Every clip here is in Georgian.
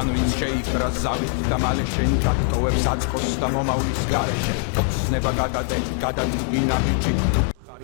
ანუ ის შეიფრა ზავით და მალე შენ გატოვებს აწყოს და მომავლის გარეშე ხსნება გადადი ნაბიჯი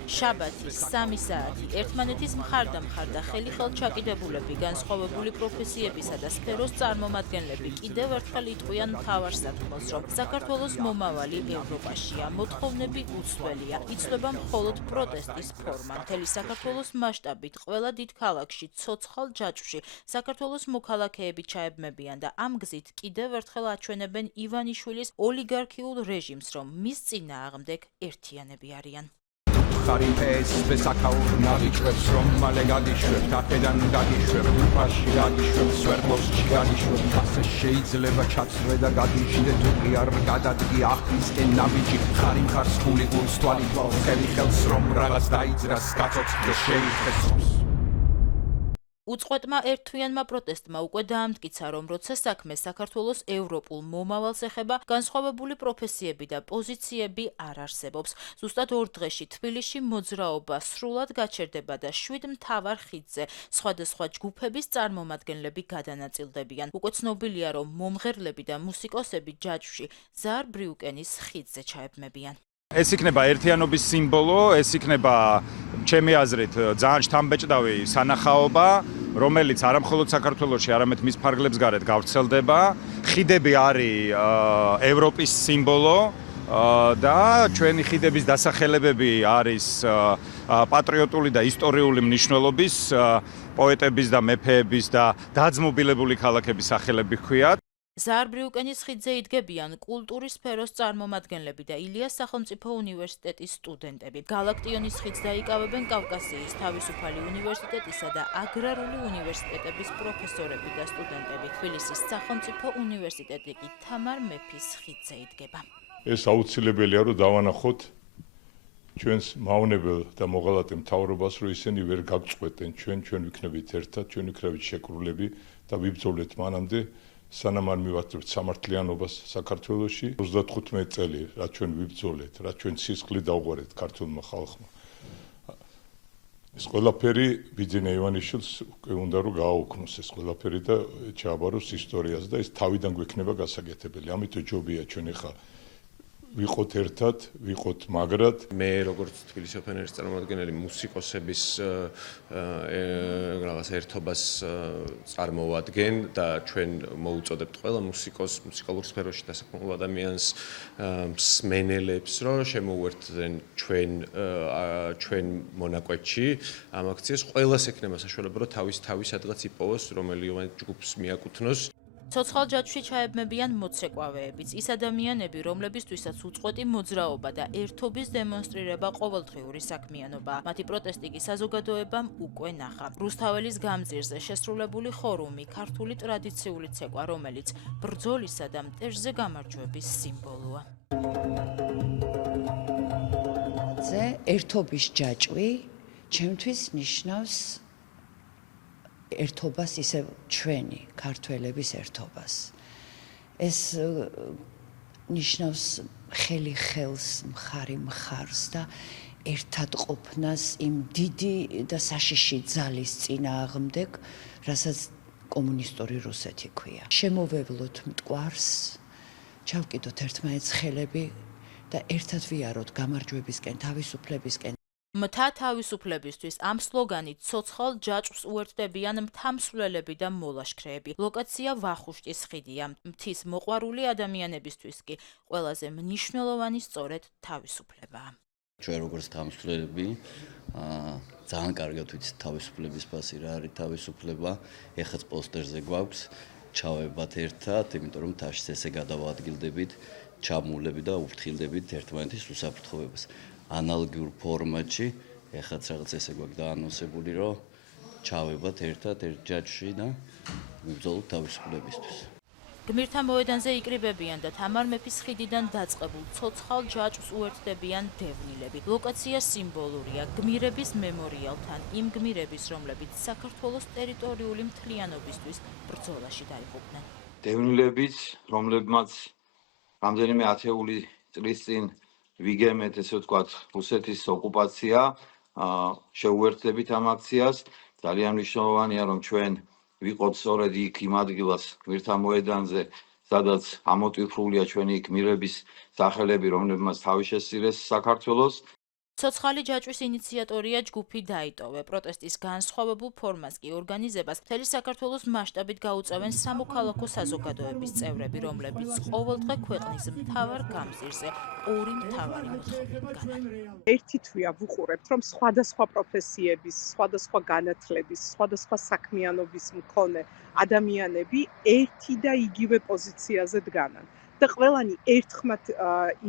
შაბათი 3 საათი ერთმანეთის მხარდამხარ და ხელიხელ ჩაკიდებულები განსხვავებული პროფესიებისა და სფეროს წარმომადგენლები კიდევ ერთხელ იტყვიან მთავარ სათქმელს, რომ საქართველოს მომავალი ევროპაშია, მოთხოვნები უცვლელია, იცვლება მხოლოდ პროტესტის ფორმა. მთელი საქართველოს მასშტაბით ყველა დიდ ქალაქში, ცოცხალ ჯაჭვში საქართველოს მოქალაქეები ჩაებმებიან და ამ გზით კიდევ ერთხელ აჩვენებენ ივანიშვილის ოლიგარქიულ რეჟიმს, რომ მის წინააღმდეგ ერთიანები არიან. ხარი ეს ბესაკაურ ნავიჭებს რომ მალე გადიშვებ აქედან გადიშვებ უფაში გადიშვებ სვერბლოვსში გადიშვებ ასე შეიძლება ჩაცრე და გადიშვიდე თუ კი არ გადადგი ახლისკენ ნაბიჯი ხარი მხარს ხული გულს თვალი ხელი ხელს რომ რაღაც დაიძრას გაწოცხლე შეიხესოს უწყვეტმა ერთთვიანმა პროტესტმა უკვე დაამტკიცა, რომ როცა საქმე საქართველოს ევროპულ მომავალს ეხება, განსხვავებული პროფესიები და პოზიციები არ არსებობს. ზუსტად 2 დღეში თბილისში მოძრაობა სრულად გაჩერდება და 7 მთავარ ხიდზე სხვადასხვა ჯგუფების წარმომადგენლები გადანაწილდებიან. უკვე ცნობილია, რომ მომღერლები და მუსიკოსები ჯაჭვში ზარ ბრიუკენის ხიდზე ჩაებმებიან. ეს იქნება ერთიანობის სიმბოლო, ეს იქნება ჩემი აზრით ძალიან შთამბეჭდავი სანახაობა, რომელიც არამხოლოდ საქართველოში, არამედ მის ფარგლებს გარეთ გავრცელდება. ხიდები არის ევროპის სიმბოლო და ჩვენი ხიდების დასახელებები არის პატრიოტული და ისტორიული მნიშვნელობის პოეტების და მეფეების და დაძმობილებული ქალაქების სახელები ჰქვიათ. ზარ ბრიუკენის ხიდზე იდგებიან კულტურის სფეროს წარმომადგენლები და ილიას სახელმწიფო უნივერსიტეტის სტუდენტები. გალაქტიონის ხიდს დაიკავებენ კავკასიის თავისუფალი უნივერსიტეტისა და აგრარული უნივერსიტეტების პროფესორები და სტუდენტები. თბილისის სახელმწიფო უნივერსიტეტი კი თამარ მეფის ხიდზე იდგება. ეს აუცილებელია, რომ დავანახოთ ჩვენს მავნებელ და მოღალატე მთავრობას, რომ ისინი ვერ გაგწყვეტენ ჩვენ ვიქნებით ერთად, ჩვენ ვიქნებით შეკრულები და ვიბრძოლეთ მანამდე სანამ არ მივაწევთ სამართლიანობას საქართველოში 35 წელი რაც ჩვენ ვიბრძოლეთ, რაც ჩვენ სისხლი დავღვარეთ ქართულმა ხალხმა. ეს ყველაფერი ბიძინა ივანიშვილს უკვე უნდა რომ გააუქმოს ეს ყველაფერი და ჩააბაროს ისტორიას და ეს თავიდან გვექნება გასაკეთებელი. ამიტომ ჯობია ჩვენ ახლა ვიყოთ ერთად, ვიყოთ მაგრად. მე როგორც თბილისის ოპერების წარმომადგენელი მუსიკოსების რაღაც ერთობას წარმოვადგენ და ჩვენ მოუწოდებთ ყველა მუსიკალურ სფეროში დასაქმებულ ადამიანს მსმენელებს, რომ შემოუერთდნენ ჩვენ მონაკვეთში ამ აქციას. ყველას ექნება საშუალება, რომ თავის სადღაც იპოვოს, რომელიმე ჯგუფს მიაკუთვნოს. ცოცხალ ჯაჭვში ჩაებმებიან მოცეკვავეებიც, ის ადამიანები, რომლებისთვისაც უწყვეტი მოძრაობა და ერთობის დემონსტრირება ყოველდღიური საქმიანობაა. მათი პროტესტი კი საზოგადოებამ უკვე ნახა. რუსთაველის გამზირზე შესრულებული ხორუმი, ქართული ტრადიციული ცეკვა, რომელიც ბრძოლისა და მტერზე გამარჯვების სიმბოლოა. ერთობის ჯაჭვი ჩემთვის ნიშნავს ერთობას, ისე ჩვენი ქართველების ერთობას. ეს ნიშნავს ხელი ხელს, მხარი მხარს და ერთად ყოფნას იმ დიდი და საშიში ძალის წინააღმდეგ, რასაც კომუნისტური რუსეთი ქვია. შემოვევლოთ მტკვარს, ჩავკიდოთ ერთმანეთს ხელები და ერთად ვიაროთ გამარჯვებისკენ, თავისუფლებისკენ. მთა თავისუფლებისთვის ამ სლოგანით ცოცხალ ჯაჭვს უერთდებიან მთამსვლელები და მოლაშქრეები. ლოკაცია ვახუშტის ხიდია. მთის მოყვარული ადამიანებისთვის კი ყველაზე მნიშვნელოვანი სწორედ თავისუფლებაა. ჩვენ როგორც მთამსვლელები ძალიან კარგად ვიცით თავისუფლების ფასი რა არის თავისუფლება. ეხაც პოსტერზე გვაქვს ჩავებათ ერთად, იმიტომ რომ თაშს ესე გადავადგილდებით, ჩამულები და უფრთხილდებით ერთმანეთის უსაფრთხოებას. ანალოგიურ ფორმატში ეხაც რაღაც ესე გვაქვს დაანონსებული, რომ ჩავებათ ერთად ერთ ჯაჭვში და ვიბრძოლოთ თავისუფლებისთვის. გმირთა მოედანზე იკრიბებიან და თამარ მეფის ხიდიდან დაწყებულ ცოცხალ ჯაჭვს უერთდებიან დევნილები. ლოკაცია სიმბოლურია გმირების მემორიალთან, იმ გმირების, რომლებიც საქართველოს ტერიტორიული მთლიანობისთვის ბრძოლაში დაიღუპნენ. დევნილებიც, რომლებმაც რამდენიმე ათეული წლის წინ ვიგემეთ, ესე ვთქვათ, რუსეთის ოკუპაცია, შეუერთდებით ამ აქციას. ძალიან მნიშვნელოვანია, რომ ჩვენ ვიყოთ სწორედ იქ იმ ადგილას ღმერთთა მოედანზე, სადაც ამოტვიფრულია ჩვენი იქ მიღების სახელები, რომლებმაც თავი შესწირეს საქართველოს. ცოცხალი ჯაჭვის ინიციატორია ჯგუფი დაიტოვე. პროტესტის განსხვავებულ ფორმას კი ორგანიზებას მთელი საქართველოს მასშტაბით გაუწევენ სამოქალაქო საზოგადოების წევრები, რომლებიც ყოველდღე ქვეყნის მთავარ გამზირზე ორი მთავარი მოთხოვნით განან. ერთი თვია ვუყურებთ, რომ სხვადასხვა პროფესიების, სხვადასხვა განათლების, სხვადასხვა საქმიანობის მქონე ადამიანები ერთი და იგივე პოზიციაზე დგანან და ყველანი ერთხმად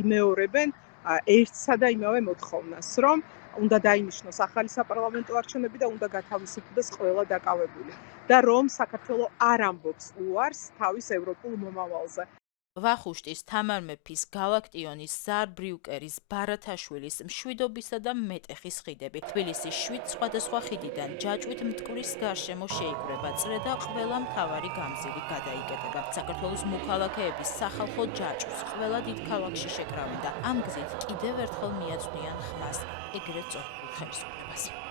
იმეორებენ ერთსა და იმავე მოთხოვნას, რომ უნდა დაინიშნოს ახალი საპარლამენტო არჩევნები და უნდა გათავისუფლდეს ყველა დაკავებული და რომ საქართველო არ ამბობს უარს თავის ევროპულ მომავალზე. ვახუშტის, თამარ მეფის, გალაქტიონის, ზარ ბრიუკერის, ბარათაშვილის, მშვიდობისა და მეტეხის ხიდები. თბილისის 7 სხვადასხვა ხიდიდან ჯაჭვით მტკვრის გარშემო შეიკრება წრე და ყველა მთავარი გამზირი გადაიკეტება. საქართველოს მოქალაქეების სახალხო ჯაჭვს ყველა დიდ ქალაქში შეკრავენ და ამ გზით კიდევ ერთხელ მიაწვდიან ხმას ეგრეთ წოდებულ ხელისუფლებას.